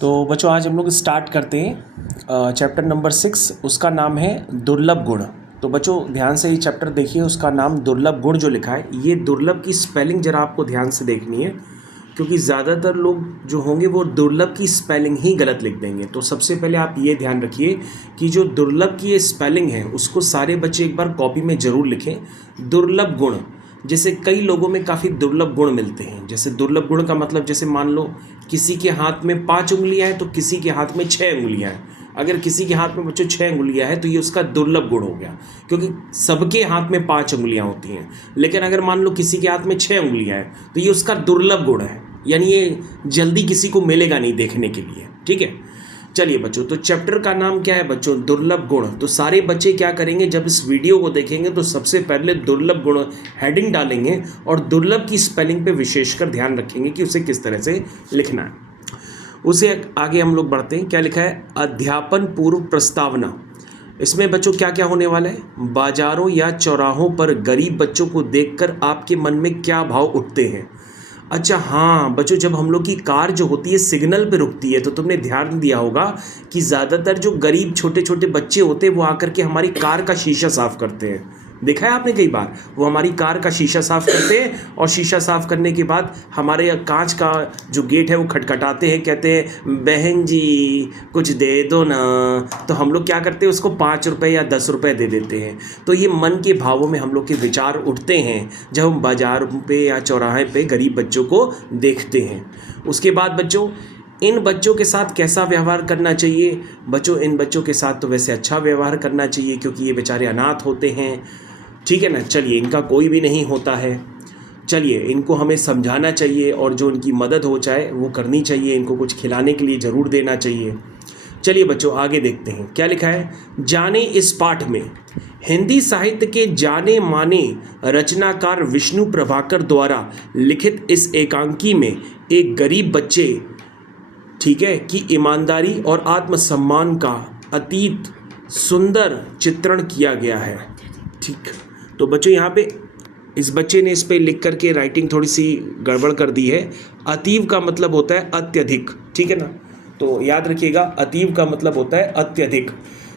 तो बच्चों आज हम लोग स्टार्ट करते हैं चैप्टर नंबर 6। उसका नाम है दुर्लभ गुण। तो बच्चों ध्यान से ये चैप्टर देखिए, उसका नाम दुर्लभ गुण जो लिखा है, ये दुर्लभ की स्पेलिंग ज़रा आपको ध्यान से देखनी है, क्योंकि ज़्यादातर लोग जो होंगे वो दुर्लभ की स्पेलिंग ही गलत लिख देंगे। तो सबसे पहले आप ये ध्यान रखिए कि जो दुर्लभ की ये स्पेलिंग है उसको सारे बच्चे एक बार कॉपी में ज़रूर लिखें। दुर्लभ गुण, जैसे कई लोगों में काफ़ी दुर्लभ गुण मिलते हैं। जैसे दुर्लभ गुण का मतलब, जैसे मान लो किसी के हाथ में 5 उंगलियां हैं तो किसी के हाथ में 6 उंगलियां हैं। अगर किसी के हाथ में बच्चों 6 उंगलियां हैं तो ये उसका दुर्लभ गुण हो गया, क्योंकि सबके हाथ में 5 उंगलियां होती हैं। लेकिन अगर मान लो किसी के हाथ में 6 उंगलियां हैं तो ये उसका दुर्लभ गुण है, यानी ये जल्दी किसी को मिलेगा नहीं देखने के लिए। ठीक है, चलिए बच्चों, तो चैप्टर का नाम क्या है बच्चों? दुर्लभ गुण। तो सारे बच्चे क्या करेंगे, जब इस वीडियो को देखेंगे तो सबसे पहले दुर्लभ गुण हेडिंग डालेंगे और दुर्लभ की स्पेलिंग पे विशेषकर ध्यान रखेंगे कि उसे किस तरह से लिखना है। उसे आगे हम लोग बढ़ते हैं। क्या लिखा है? अध्यापन पूर्व प्रस्तावना। इसमें बच्चों क्या क्या होने वाला है? बाजारों या चौराहों पर गरीब बच्चों को देखकर आपके मन में क्या भाव उठते हैं? अच्छा हाँ बच्चों, जब हम लोग की कार जो होती है सिग्नल पे रुकती है तो तुमने ध्यान दिया होगा कि ज़्यादातर जो गरीब छोटे छोटे बच्चे होते हैं वो आकर के हमारी कार का शीशा साफ़ करते हैं। देखा है आपने कई बार? वो हमारी कार का शीशा साफ़ करते हैं और शीशा साफ़ करने के बाद हमारे कांच का जो गेट है वो खटखटाते हैं, कहते हैं बहन जी कुछ दे दो ना। तो हम लोग क्या करते हैं, उसको 5 रुपये या 10 रुपये दे देते हैं। तो ये मन के भावों में हम लोग के विचार उठते हैं जब हम बाजार पे या चौराहे पे गरीब बच्चों को देखते हैं। उसके बाद बच्चों, इन बच्चों के साथ कैसा व्यवहार करना चाहिए? बच्चों इन बच्चों के साथ तो वैसे अच्छा व्यवहार करना चाहिए, क्योंकि ये बेचारे अनाथ होते हैं। ठीक है ना? चलिए, इनका कोई भी नहीं होता है। चलिए, इनको हमें समझाना चाहिए और जो इनकी मदद हो चाहे वो करनी चाहिए। इनको कुछ खिलाने के लिए ज़रूर देना चाहिए। चलिए बच्चों आगे देखते हैं क्या लिखा है। जाने इस पाठ में हिंदी साहित्य के जाने माने रचनाकार विष्णु प्रभाकर द्वारा लिखित इस एकांकी में एक गरीब बच्चे, ठीक है, की ईमानदारी और आत्मसम्मान का अतीत सुंदर चित्रण किया गया है। ठीक, तो बच्चों यहाँ पे इस बच्चे ने इस पे लिख करके राइटिंग थोड़ी सी गड़बड़ कर दी है। अतीव का मतलब होता है अत्यधिक, ठीक है ना? तो याद रखिएगा, अतीव का मतलब होता है अत्यधिक।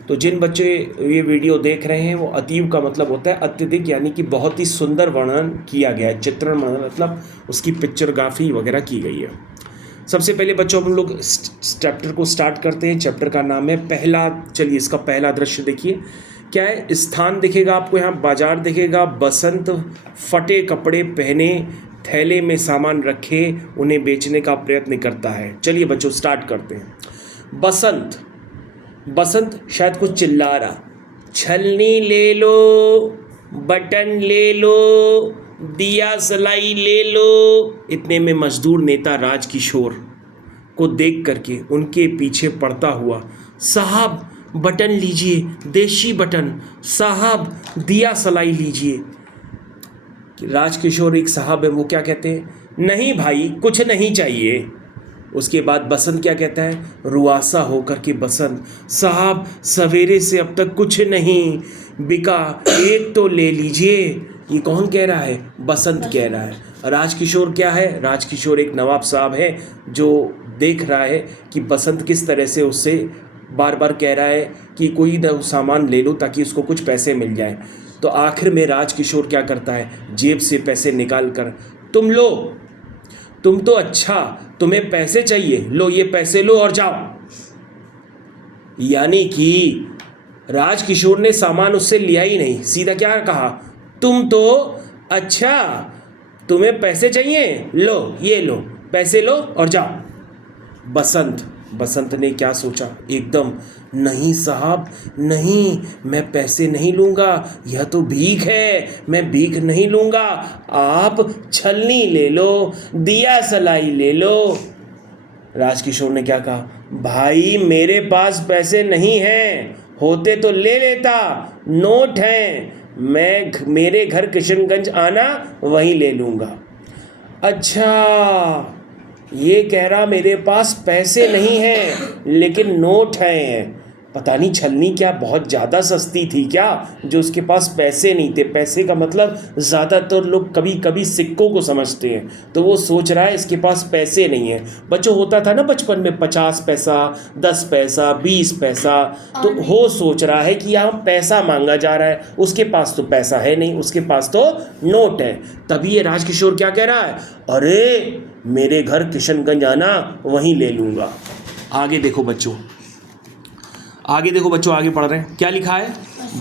तो जिन बच्चे ये वीडियो देख रहे हैं वो अतीव का मतलब होता है अत्यधिक, यानी कि बहुत ही सुंदर वर्णन किया गया है। चित्रण मतलब उसकी पिक्चरग्राफी वगैरह की गई है। सबसे पहले बच्चों हम लोग चैप्टर को स्टार्ट करते हैं। चैप्टर का नाम है पहला। चलिए इसका पहला दृश्य देखिए। क्या है? स्थान दिखेगा आपको यहाँ, बाजार दिखेगा। बसंत फटे कपड़े पहने थैले में सामान रखे उन्हें बेचने का प्रयत्न करता है। चलिए बच्चों स्टार्ट करते हैं। बसंत, बसंत शायद कुछ चिल्ला रहा, छलनी ले लो, बटन ले लो, दिया सलाई ले लो। इतने में मजदूर नेता राजकिशोर को देख करके उनके पीछे पड़ता हुआ, साहब बटन लीजिए, देशी बटन, साहब दिया सलाई लीजिए। राजकिशोर एक साहब है, वो क्या कहते हैं? नहीं भाई कुछ नहीं चाहिए। उसके बाद बसंत क्या कहता है? रुआसा होकर के बसंत, साहब सवेरे से अब तक कुछ नहीं बिका, एक तो ले लीजिए। ये कौन कह रहा है? बसंत कह रहा है। राजकिशोर क्या है? राजकिशोर एक नवाब साहब है जो देख रहा है कि बसंत किस तरह से उससे बार बार कह रहा है कि कोई सामान ले लो ताकि उसको कुछ पैसे मिल जाए। तो आखिर में राजकिशोर क्या करता है? जेब से पैसे निकाल कर, तुम लो, तुम तो अच्छा, तुम्हें पैसे चाहिए, लो ये पैसे लो और जाओ। यानी कि राजकिशोर ने सामान उससे लिया ही नहीं, सीधा क्या कहा? तुम तो अच्छा, तुम्हें पैसे चाहिए, लो ये लो, पैसे लो और जाओ। बसंत ने क्या सोचा? एकदम, नहीं साहब नहीं, मैं पैसे नहीं लूँगा, यह तो भीख है, मैं भीख नहीं लूँगा। आप छलनी ले लो, दिया सलाई ले लो। राजकिशोर ने क्या कहा? भाई मेरे पास पैसे नहीं हैं, होते तो ले लेता, नोट हैं, मैं मेरे घर किशनगंज आना वहीं ले लूँगा। अच्छा, ये कह रहा मेरे पास पैसे नहीं हैं लेकिन नोट हैं, पता नहीं छलनी क्या बहुत ज़्यादा सस्ती थी क्या, जो उसके पास पैसे नहीं थे। पैसे का मतलब ज़्यादातर लोग कभी कभी सिक्कों को समझते हैं, तो वो सोच रहा है इसके पास पैसे नहीं है। बच्चों होता था ना बचपन में 50 पैसा, 10 पैसा, 20 पैसा, तो वो सोच रहा है कि यहाँ पैसा मांगा जा रहा है, उसके पास तो पैसा है नहीं, उसके पास तो नोट है। तभी ये राजकिशोर क्या कह रहा है, अरे मेरे घर किशनगंज आना, वहीं ले लूँगा। आगे देखो बच्चों, आगे देखो बच्चों, आगे पढ़ रहे हैं, क्या लिखा है,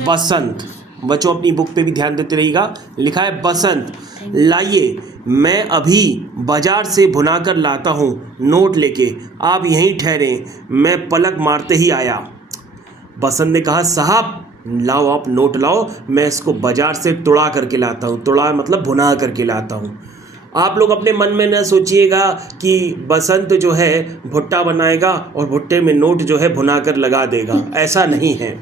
बसंत। बच्चों अपनी बुक पे भी ध्यान देते रहिएगा, लिखा है बसंत, लाइए मैं अभी बाजार से भुना कर लाता हूँ नोट लेके, आप यहीं ठहरे, मैं पलक मारते ही आया। बसंत ने कहा साहब लाओ, आप नोट लाओ, मैं इसको बाजार से तुड़ा करके लाता हूँ। तुड़ा मतलब भुना करके लाता हूँ। आप लोग अपने मन में न सोचिएगा कि बसंत जो है भुट्टा बनाएगा और भुट्टे में नोट जो है भुना कर लगा देगा, ऐसा नहीं है।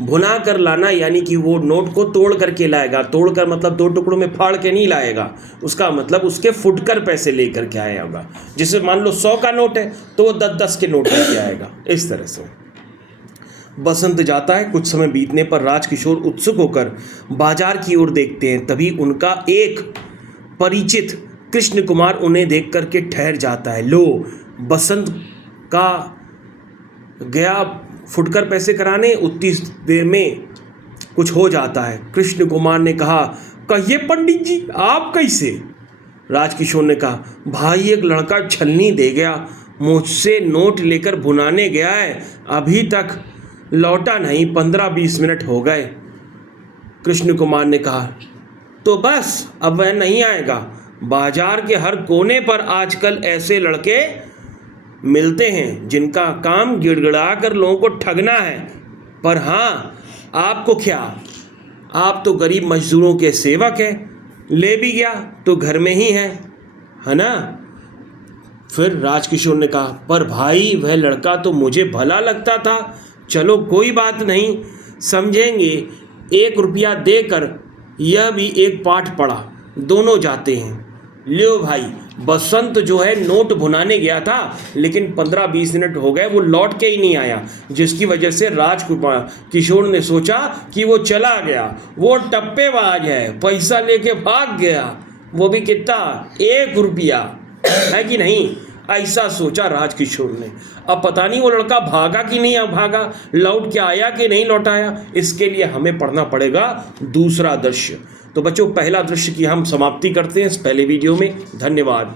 भुना कर लाना यानी कि वो नोट को तोड़ करके लाएगा। तोड़ कर मतलब 2 टुकड़ों में फाड़ के नहीं लाएगा, उसका मतलब उसके फुटकर पैसे लेकर के आया होगा। जैसे मान लो 100 का नोट है तो वो 10-10 के नोट लेके आएगा, इस तरह से। बसंत जाता है। कुछ समय बीतने पर राजकिशोर उत्सुक होकर बाजार की ओर देखते हैं। तभी उनका एक परिचित कृष्ण कुमार उन्हें देख करके ठहर जाता है। लो, बसंत का गया फुटकर पैसे कराने, उतनी देर में कुछ हो जाता है। कृष्ण कुमार ने कहा, कहिए पंडित जी आप कैसे? राजकिशोर ने कहा, भाई एक लड़का छलनी दे गया, मुझसे नोट लेकर भुनाने गया है, अभी तक लौटा नहीं, 15-20 मिनट हो गए। कृष्ण कुमार ने कहा, तो बस अब वह नहीं आएगा। बाजार के हर कोने पर आजकल ऐसे लड़के मिलते हैं जिनका काम गिड़गिड़ा कर लोगों को ठगना है। पर हाँ, आपको क्या, आप तो गरीब मजदूरों के सेवक हैं, ले भी गया तो घर में ही है ना? फिर राजकिशोर ने कहा, पर भाई वह लड़का तो मुझे भला लगता था। चलो कोई बात नहीं, समझेंगे, 1 रुपया देकर यह भी एक पाठ पढ़ा, दोनों जाते हैं। लियो भाई, बसंत जो है नोट भुनाने गया था, लेकिन 15-20 मिनट हो गए, वो लौट के ही नहीं आया, जिसकी वजह से राजकुमार किशोर ने सोचा कि वो चला गया, वो टप्पेबाज है, पैसा लेके भाग गया, वो भी कितना, 1 रुपया, है कि नहीं? ऐसा सोचा राजकिशोर ने। अब पता नहीं वो लड़का भागा कि नहीं भागा, लौट के आया कि नहीं लौट आया, इसके लिए हमें पढ़ना पड़ेगा दूसरा दृश्य। तो बच्चों, पहला दृश्य की हम समाप्ति करते हैं इस पहले वीडियो में। धन्यवाद।